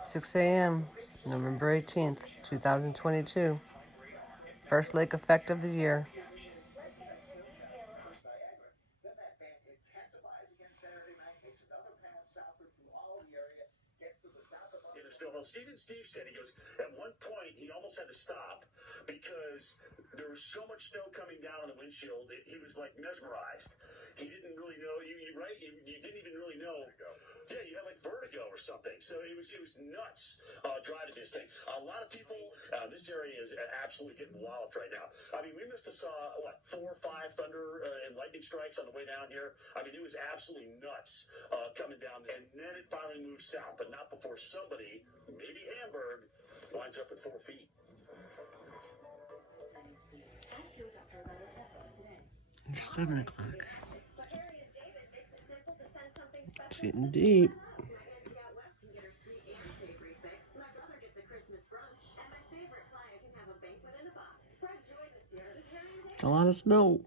6 a.m., November 18th, 2022. First lake effect of the year. Steve said, he goes, at one point, he almost had to stop because there was so much snow coming down on the windshield. He was like mesmerized. He didn't really know, right? You didn't even really know. Yeah, you had like vertigo or something. So it was nuts driving this thing. A lot of people, this area is absolutely getting walloped right now. I mean, we must have saw, 4 or 5 thunder and lightning strikes on the way down here. I mean, it was absolutely nuts coming down. And then it finally moved south, but not before somebody, maybe Hamburg, winds up with 4 feet. Under 7 o'clock. It's getting deep. It's a lot of snow.